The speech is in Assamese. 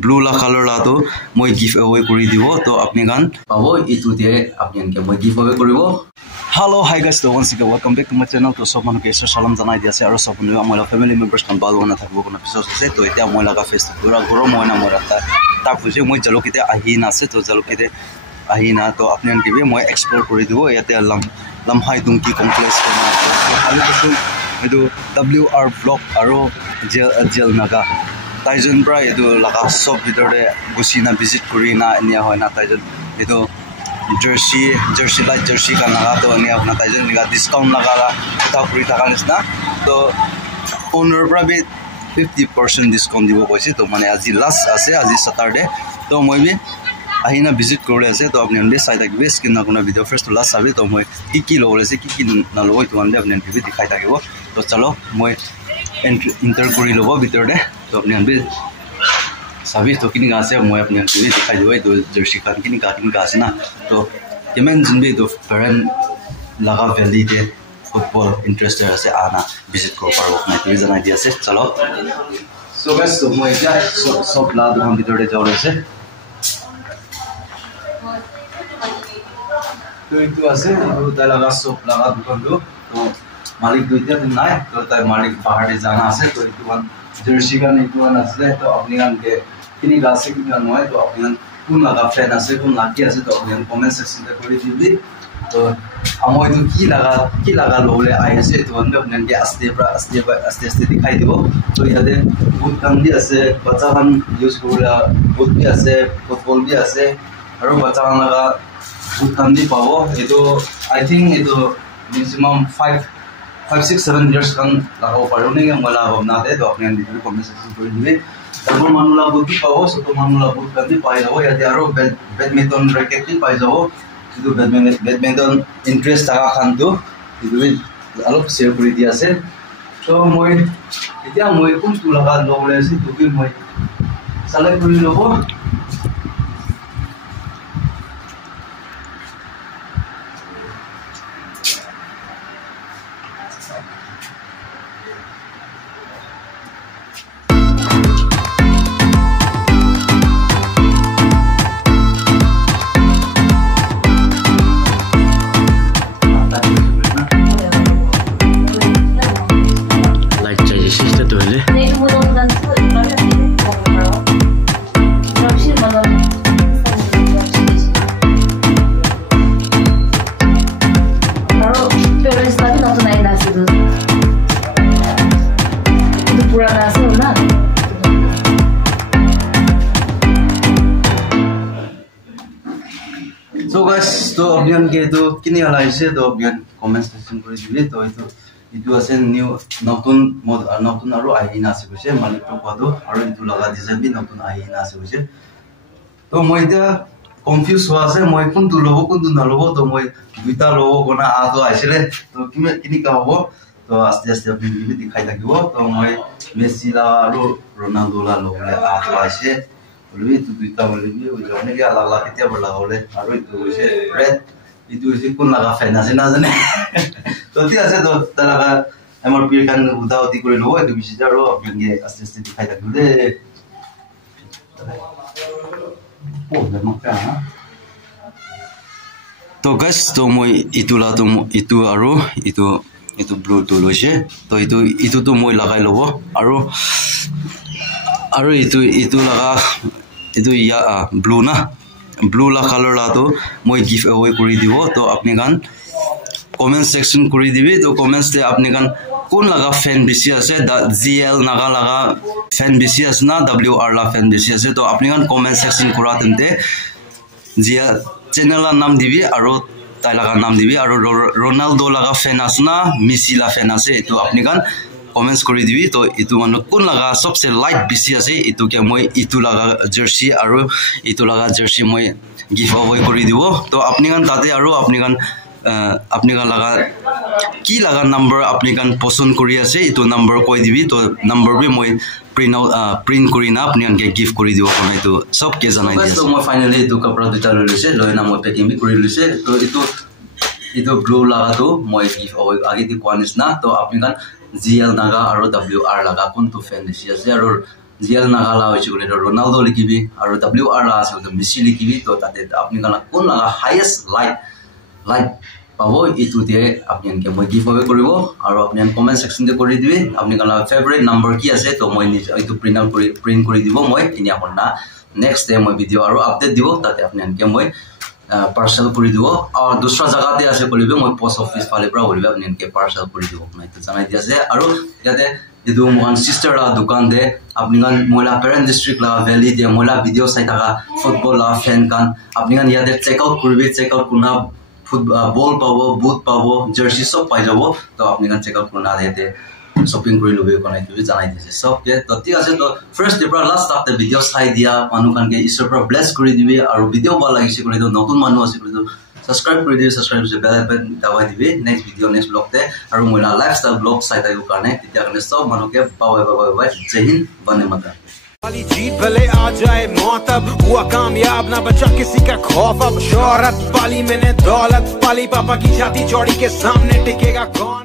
ব্লু লা কালার লা তো মই গিফট অ্যাওয়ে করে দিব তো আপনি গান পাবো ইটু দিয়ে আপনাকে মই গিফট অ্যাওয়ে করব Hello, hi guys, once again welcome back to my channel. To sob manuke so salam janai dia ase aro sob nu amala family members kan bal wana thakbo kona episode ase to etia moi laga face pura goro moi na mora ta puje moi jalokite ahina ase to jalokite ahina to apnan ke bi moi explore kori dibo yate lamhai dungki complex kona hali to edu WR vlog aro gel naga taijon pra edu laga sob bitor de gusina visit korina enia hoina taijon edu jersey like jersey ka naga to ania hona taijon niga discount laga ta puri thaka nisna to owner pra bi 50% discount dibo koise to mane aji last ase aji Saturday to moi bi ahina visit kore ase to apni be sai thakbe skin na kona video first to last sabe to moi ki lole ase ki na loi to ande apni bi dikhai thakibo to chalo moi enter kori lobo bitor de to apni be sabi to kini gase moi apni bi dikhai dibo to jersey kan kini gase na to kemen jinbe to parent laga valley de football interested ase ana visit ko parbo na bi janai dia ase chalo so guys to moi ja sob la do ham bitor de jaw ase to itu ase itu ta laga sob laga dukan do to malik duita din nai to ta malik bahar de jana ase to itu one jersey kan itu one ase to apni kan ke kini gase kini noi to apni kan kun laga fan ase kun laki ase to apni comment section te kori dibi to amoi to ki laga lole ai ase to ande apni ke aste dikhai dibo to yate boot kan bi ase bacha kan use kora boot bi ase football bi ase aro bacha kan laga Butandi pawo itu I think itu maximum 5-6-7 years kan lagaw paro ninga wala ba na de to apni andi comment section kori dibe tarpor manula buti pawo so to manula but kandi pai jabo yate aro badminton racket bi pai jabo itu badminton interest taka khan to itu alop share kori dia ase so moi etia moi kun tu laga lole ase to ki moi select kori lobo So guys, to abyan ke to kini halai se to abyan comment section kori dibe to itu ase new notun aro ahina ase koise malik to pado aro itu laga design bi notun ahina ase koise to moi ta confuse ho ase moi kun tu na lobo to moi duita lobo kona ado aisele to kini ka hobo to aste apni bi dikhai thakibo to moi Messi la aro Ronaldo la lobo ado aise Oleh itu duita oleh ni, ujungnya dia ala kita berlalu aro itu ise red itu ise pun laga fan ase na jane to ti ase to talaga amar pir kan udao ti kore lobo itu bisa jaro apni aste dikhai thakule oh memang kan to guys to moi itu la to itu aro itu blue to loise to itu to moi lagai lobo aro itu laga itu ya blue la color la to moi give away kori dibo to apni kan comment section kori dibe to comments te apni kan kun laga fan bisi ase da GL naga laga fan bisi ase na WR la fan bisi ase to apni kan comment section kora tente GL channel la nam dibi aro tai laga nam dibi aro Ronaldo laga fan asna Messi la fan ase to apni kan comments kori dibi to itu manu kun laga sobse light bisi ase itu ke moi itu laga jersey aro itu laga jersey moi give away kori dibo to apni kan tate aro apni kan laga ki laga number apni kan poson kori ase itu number koi dibi to number bi moi print kori na apni kan give kori dibo kona itu sob ke janai dia to moi finally itu kapra duta lose loina moi packing bi kori lose to itu blue laga to moi give away agi di kwanis na to apni kan GL naga aro WR laga kun to fan disi ase aro জিএল নাগালা হৈছে কলে রোনাল্ডো লিখিবি আর WR লা আছে মেসি লিখিবি তো তাতে আপনি গানা কোন লাগা হাইয়েস্ট লাইক পাবো ইটু দিয়ে আপনি এনকে মই গিভ অ্যাওয়ে করিব আর আপনি কমেন্ট সেকশন তে কৰি দিবি আপনি গানা ফেভাৰিট নাম্বাৰ কি আছে তো মই এইটো প্ৰিন্ট কৰি দিব মই ইনি আপনা নেক্সট ডে মই ভিডিও আৰু আপডেট দিব তাতে আপনি এনকে মই পাৰ্সেল কৰি দিব আৰ দুসৰা জায়গাতে আছে কলিবে মই পোস্ট অফিস ফালে পৰা কলিবে আপনি এনকে পাৰ্সেল কৰি দিব নাই তো জানাই দি আছে আৰু ইয়াতে এদু মোহন সিস্টার লা দোকান দে আপনি গান ময়লা পেরেন্ট ডিস্ট্রিক্ট লা ভ্যালি দে ময়লা ভিডিও চাই থাকা ফুটবল লা ফ্যান কান আপনি গান ইয়াতে চেক আউট করবে চেক আউট কোনা বল পাবো বুট পাবো জার্সি সব পাই যাব তো আপনি গান চেক আউট কোনা দেতে শপিং কৰি লবে কোনাই দিবি জানাই দিছে সব কে তো ঠিক আছে তো ফার্স্ট ডে পৰা লাস্ট আপতে ভিডিও চাই দিয়া মানুহ কানকে ঈশ্বৰ পৰা ব্লেস কৰি দিবি আৰু ভিডিও ভাল লাগিছে কৰি তো নতুন মানুহ আছে কৰি তো সাবস্ক্ৰাইব কৰি দিবি সাবস্ক্ৰাইব কৰি বেল আইকন দাবাই দিবি নেক্সট ভিডিও নেক্সট ব্লগ তে আৰু মইলা লাইফস্টাইল ব্লগ চাই থাকিব কাৰণে তেতিয়া কাৰণে সব মানুহকে বাই জয় হিন্দ বন্দে মাতৰম वाली जीत भले आ जाए मौत अब हुआ कामयाब ना बचा किसी का खौफ अब शोहरत पाली मैंने दौलत पाली पापा की छाती चौड़ी के सामने टिकेगा कौन।